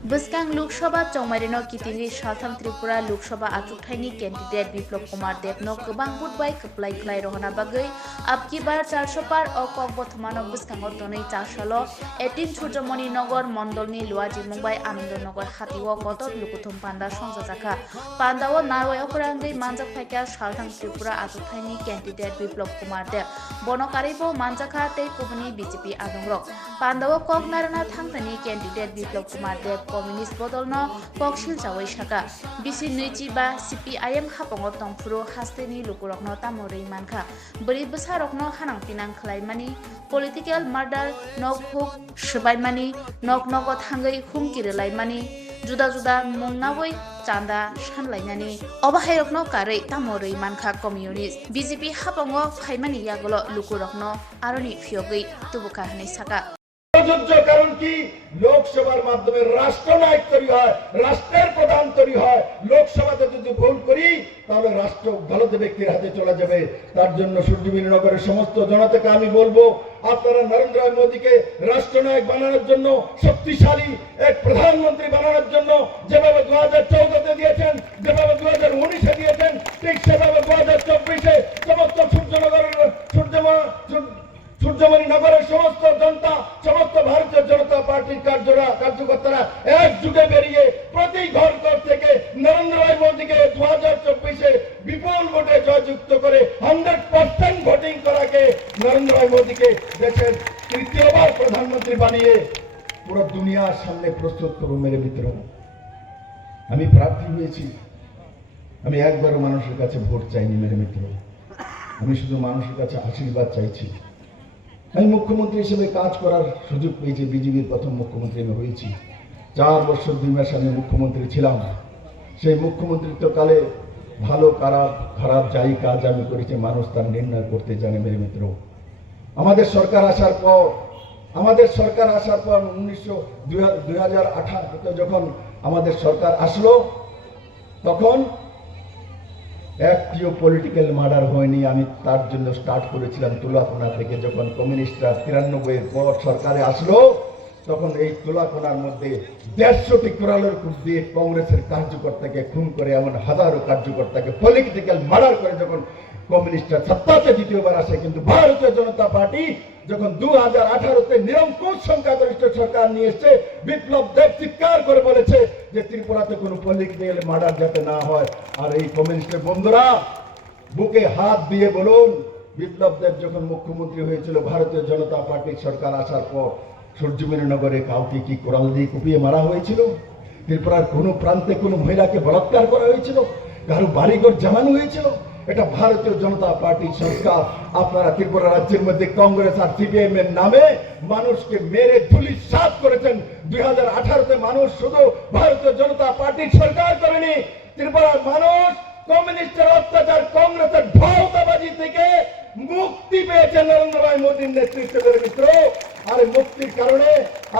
Buskang Lok Sabha Chongmarino Kitiri Saltham Tripura Lok Sabha Achukthani candidate Biplop Kumar Debno Gobang Budbai Keplai Khlai Rohana Bagai Abki Bar 400 par Okok Bothmano Buskango Tonei 400 18 Surjamoni Nogor Mondolni Luaji Mumbai Anandanagar Hatiwo Kotot Lukuthum Panda Songjaka Pandawo Narway Okrangai Manjak Phaika Saltham Tripura Achukthani candidate Biplop Kumar Deb Bonokaribo Manjaka Tei Kubuni BJP Adongrok Pandawo Kok Narana Thangtani candidate Biplop Kumar Deb Communist Bodolno Kokshil Jawai Shaka Bisi Nuichi ba CPIM Hapongo Tongfuru Hasteni Lukurokno Tamori Manka Beri Besarokno Hanang Pinang Klaimani Political Murder Nok Huk Shbaimani Nok Nogot Hangai Humkirelaimani Juda Juda Mungnawai Chanda Shanlainani Obahayokno Kare Tamori Manka Communist BJP Hapongo Faimani Yagolo Lukurokno Aroni Fiogi Tubuka Hanisaka কারণ কি লোকসভার মাধ্যমে রাষ্ট্রনায়ক তৈরি হয় রাষ্ট্রের প্রধান তৈরি হয় লোকসভাতে যদি ভুল করি তাহলে রাষ্ট্র ভালো ব্যক্তির হাতে চলে যাবে তার জন্য সূর্যবিনগরের সমস্ত জনতাকে আমি বলবো আপনারা নরেন্দ্র মোদীকে রাষ্ট্রনায়ক বানানোর জন্য শক্তিশালী এক প্রধানমন্ত্রী বানানোর জন্য যেভাবে 2014 দিয়েছেন যেভাবে 2019 দিয়েছেন ঠিক সেভাবে 2024 সমস্ত সূর্যমণি নগরের সমস্ত জনতা সমস্ত ভারতীয় জনতা পার্টির কার্যকর্তারা একযুগে বেরিয়ে প্রতি ঘর থেকে নরেন্দ্র মোদীকে 2024 বিপুল ভোটে জয়যুক্ত করে 100% ভোটিং করাকে নরেন্দ্র মোদীকে দেশের তৃতীয়বার প্রধানমন্ত্রী বানিয়ে পুরো দুনিয়ার সামনে প্রস্তুত করব মেরে মিত্র আমি প্রার্থী হয়েছি আমি একবারও মানুষের কাছে ভোট চাইনি মেরে মিত্র আমি শুধু মানুষের কাছে আশীর্বাদ চাইছি আমি মুখ্যমন্ত্রী হিসেবে কাজ করার সুযোগ পেয়েছি বিজেপির প্রথম মুখ্যমন্ত্রী আমি হয়েছি 4 বছর 2 মাস আমি মুখ্যমন্ত্রী ছিলাম সেই মুখ্যমন্ত্রীত্বকালে ভালো খারাপ যাই কাজ আমি করেছি মানুষ তার নির্ণয় করতে জানে মেরে মিত্র আমাদের সরকার আসার পর 2018 যখন আমাদের সরকার আসলো তখন একটিও পলিটিক্যাল মার্ডার হয়নি আমি তার জন্য স্টার্ট করেছিলাম তুলাকোনা থেকে যখন কমিউনিস্টরা 93 এর পর সরকারে আসলো তখন এই তুলাকোনার মধ্যে 150টি কোরালের কূপ দিয়ে কংগ্রেসের কার্যকর্তাকে খুন করে এমন হাজারো কার্যকর্তাকে পলিটিক্যাল মার্ডার করে যখন কমিউনিস্টরা সত্তাতে দ্বিতীয়বার আসে কিন্তু ভারতীয় জনতা পার্টি যখন 2018 নিরঙ্কুশ সংখ্যাগরিষ্ঠ সরকার নিয়ে এসেছে বিপ্লব দেব চিৎকার করে বলেছে যে ত্রিপুরাতে কোনো পলিটিক্যাল মার্ডার যাতে না হয় আর এই কমিউনিস্টের বন্ধুরা বুকে হাত দিয়ে বলুন বিপ্লব দেব যখন মুখ্যমন্ত্রী হয়েছিল ভারতীয় জনতা পার্টির সরকার আসার পর সূর্যমিনগরে কাউকে কি কোরাল দিয়ে কুপিয়ে মারা হয়েছিল ত্রিপুরার কোনো প্রান্তে কোনো মহিলাকে বলাৎকার করা হয়েছিল কারো বাড়িঘর জ্বালানো হয়েছিল এটা ভারতীয় জনতা পার্টির সরকার আপনারা ত্রিপুরা রাজ্যের মধ্যে কংগ্রেস আর সিপিএম এর নামে মানুষকে মেরে ধূলিসাৎ করেছেন 2018 মানুষ শুধু ভারতীয় জনতা পার্টির সরকার করেনি ত্রিপুরার মানুষ কমিউনিস্টের অত্যাচার কংগ্রেসের ভাওতাবাজি থেকে মুক্তি পেয়েছে নরেন্দ্র মোদীর নেতৃত্বে মিত্র আর মুক্তির কারণে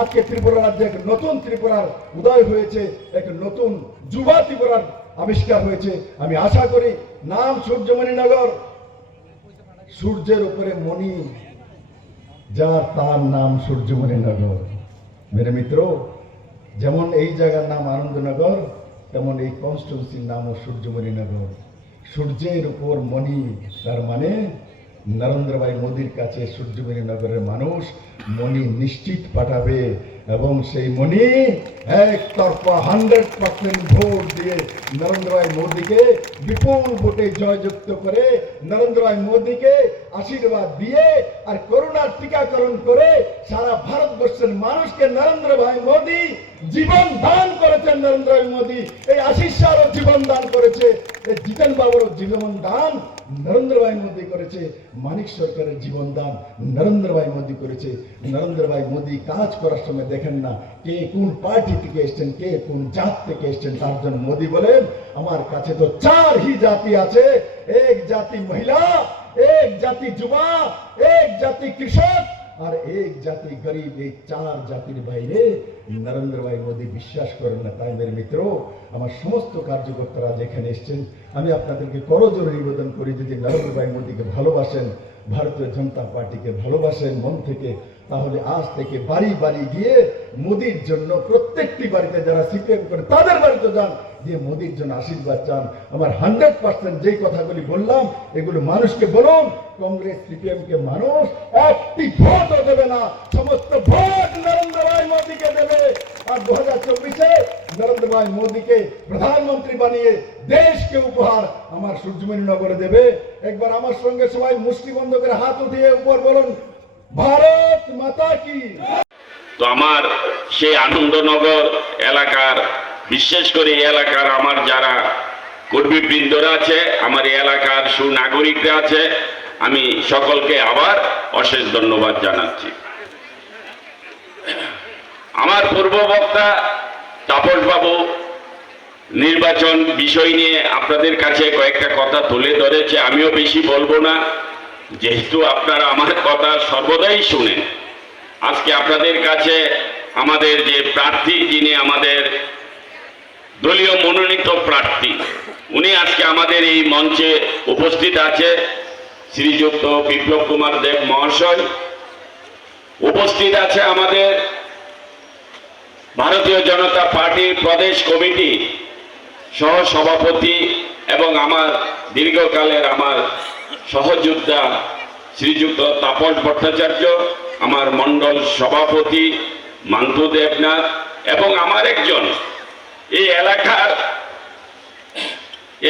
আজকে ত্রিপুরা রাজ্যে এক নতুন ত্রিপুরার উদয় হয়েছে এক নতুন যুবা ত্রিপুরার আবিষ্কার হয়েছে আমি আশা করি নাম সূর্যমণি নগর সূর্যের উপরে মণি যার তার নাম সূর্যমণি নগর মেরে মিত্র যেমন এই জায়গার নাম আনন্দনগর তেমন এই কনস্টিটিউন্সির নামও সূর্যমণি নগর সূর্যের উপর মণি তার মানে নরেন্দ্র মোদীর কাছে সূর্যমণি নগরের মানুষ মণি নিশ্চিত পাঠাবে এবং সেই মণি একতরফা 100% ভোট দিয়ে নরেন্দ্র মোদীকে বিপুল ভোটে জয়যুক্ত করে নরেন্দ্র মোদীকে আশীর্বাদ দিয়ে আর করোনার টিকাকরণ করে সারা ভারতবর্ষের মানুষকে নরেন্দ্র মোদী জীবন দান করেছেন নরেন্দ্র মোদী এই আশিস শাহরও জীবন দান করেছে এই জিতেন বাবুরও জীবন দান নরেন্দ্র মোদী করেছে মানিক সরকারের জীবন দান নরেন্দ্র মোদী করেছে নরেন্দ্র মোদী কাজ করার সময় দেখেন না কে কোন পার্টি থেকে এসেছেন কে কোন জাত থেকে এসেছেন তার জন্য মোদী বলেন আমার কাছে তো 4 ही জাতি আছে এক জাতি মহিলা এক জাতি যুবা এক জাতি কৃষক আর এক জাতি গরিব এই 4 জাতির বাইরে নরেন্দ্র মোদী বিশ্বাস করেন না তাই মেরে মিত্র আমার সমস্ত কার্যকর্তারা যেখানে এসেছেন আমি আপনাদেরকে করজোড়ে নিবেদন করি যদি নরেন্দ্র মোদীকে ভালোবাসেন ভারতীয় জনতা পার্টিকে ভালোবাসেন মন থেকে তাহলে আজ থেকে বাড়ি বাড়ি গিয়ে মোদির জন্য প্রত্যেকটি বাড়িতে যারা সিপিএম করে তাদের বাড়িতে যান, যে মোদির জন্য আশীর্বাদ চান। আমার 100% যেই কথাগুলি বললাম এগুলো মানুষকে বলুন। কংগ্রেস সিপিএম কে মানুষ একটি ভোটও দেবে না, সমস্ত ভোট নরেন্দ্র ভাই মোদীকে দেবে। আর 2024-এ নরেন্দ্র ভাই মোদীকে প্রধানমন্ত্রী বানিয়ে দেশকে উপহার আমার সূর্যমণিনগরে দেবে। একবার আমার সঙ্গে সবাই মুষ্টিবন্ধ করে হাত উঠিয়ে উপর বলুন, ভারত মাতা কি। তো আমার সেই আনন্দনগর এলাকার, বিশেষ করে এই এলাকার আমার যারা কর্মীবৃন্দরা আছে, আমার এই এলাকার সুনাগরিকরা আছে, আমি সকলকে আবার অশেষ ধন্যবাদ জানাচ্ছি। আমার পূর্ববক্তা তাপসবাবু নির্বাচন বিষয় নিয়ে আপনাদের কাছে কয়েকটা কথা তুলে ধরেছে, আমিও বেশি বলবো না, যেহেতু আপনারা আমার কথা সর্বদাই শুনেন। আজকে আপনাদের কাছে আমাদের যে প্রার্থী, যিনি আমাদের দলীয় মনোনীত প্রার্থী, উনি আজকে আমাদের এই মঞ্চে উপস্থিত আছে, শ্রীযুক্ত বিপ্লব কুমার দেব মহাশয়। উপস্থিত আছে আমাদের ভারতীয় জনতা পার্টির প্রদেশ কমিটি সহ সভাপতি এবং আমার দীর্ঘকালের আমার সহযোদ্ধা শ্রীযুক্ত তাপস ভট্টাচার্য, আমার মণ্ডল সভাপতি মান্তু দেবনাথ, এবং আমার একজন এই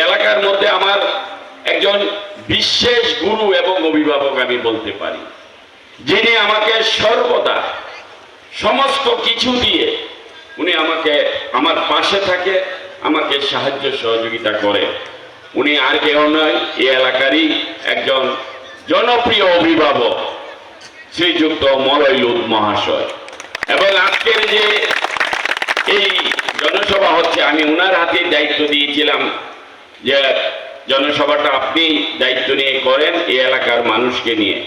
এলাকার মধ্যে আমার একজন বিশেষ গুরু এবং অভিভাবক আমি বলতে পারি, যিনি আমাকে সর্বদা সমস্ত কিছু দিয়ে উনি আমাকে আমার পাশে থাকে, আমাকে সাহায্য সহযোগিতা করে। উনি আর কেউ নয়, এই এলাকারই একজন জনপ্রিয় অভিভাবক শ্রীযুক্ত মলয়ুদ মহাশয়। এবং আজকের যে এই জনসভা হচ্ছে, আমি ওনার হাতে দায়িত্ব দিয়েছিলাম যে জনসভাটা আপনি দায়িত্ব নিয়ে করেন এই এলাকার মানুষকে নিয়ে।